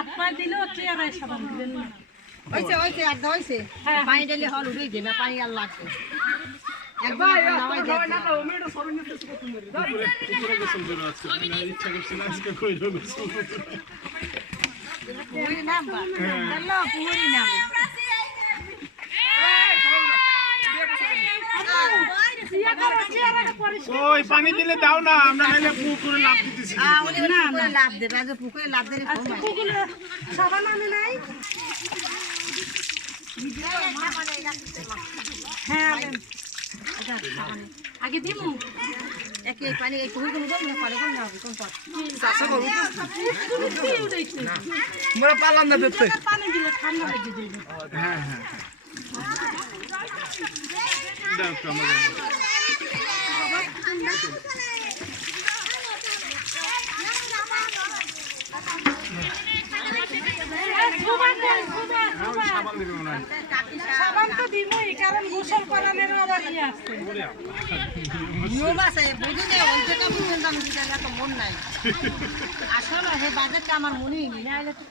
আপনার দিলেও চেয়ারে সাবান আর হ্যাঁ। পানি ঢেলে হল উঠে দেবে পানি আর লাগবে। একবার নামাই দিয়ে পুহুরি নামবা চলো পুহুরি নামে ইয়া করো চেয়ারে ওই পানি দিলে দাও না আমরা নাইলে পুকুরে লাভ দিতেছি। পুকুরে লাভ দেবে আগে পুকুরে লাভ দেবে কুকুলে সাবান আনে নাই? হ্যাঁ আগে দিমু একে পানি এই পুকুর কোনো দেবো না পারে কোন না ঠান্ডা লেগে হ্যাঁ। হ্যাঁ আমাদের সুবান দেন সুবান সাবান দিবে মনে হয়। সাবান তো দিমই কারণ গোসল করানোর আবার ইয়ে আছে। নিয়ম আছে বুঝি না ওই দাম দিতে তো মন নাই। আসলে হে বাজারটা আমার মনেই নেই। না হলে তো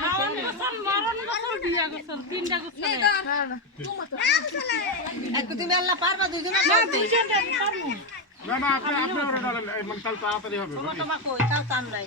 খাওয়ান গোসল মরণ গোসল বিয়া গোসল তিনটা গোসল। একটু তুমি আল্লাহ পারবা দুইজনে না দুইজন পারব। না না আপনি আপনি ওরা ডালেন এই মানে কাল তাড়াতাড়ি হবে তোমার কই তাও টান নাই।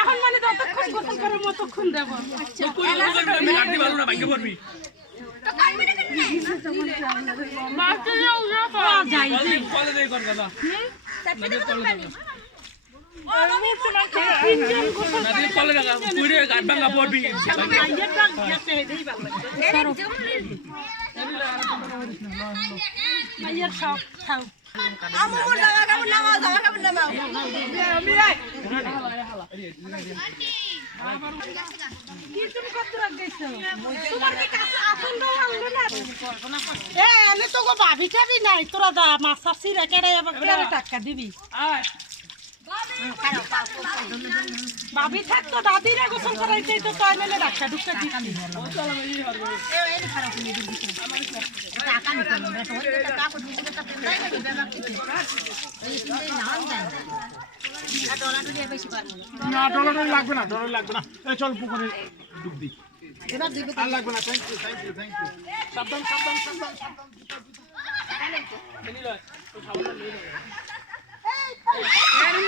এখন মানে যতক্ষণ গোসল করে মতক্ষণ দেবো যাই তিনজন গোসল মাইয়ের সব খাও কি তুমি কত রাখ এনে তো ভাবি টাবি নাই তোরা মাছ আসছি রে কেড়ে আবার টাকা দিবি। ভাবি থাকতো দাদি রে গোসল করাইতে তো মেলে ডাক্তার ঢুকতে দিচ্ছি টাকা নিতে হবে তো ওই যেটা কাপড় দিতে তো তাই না ডলার লাগবে না ডলার লাগবে না। চল পুকুরে ডুব দিই। আর লাগবে না thank you thank you thank you সাবধান সাবধান সাবধান সাবধান। Yarım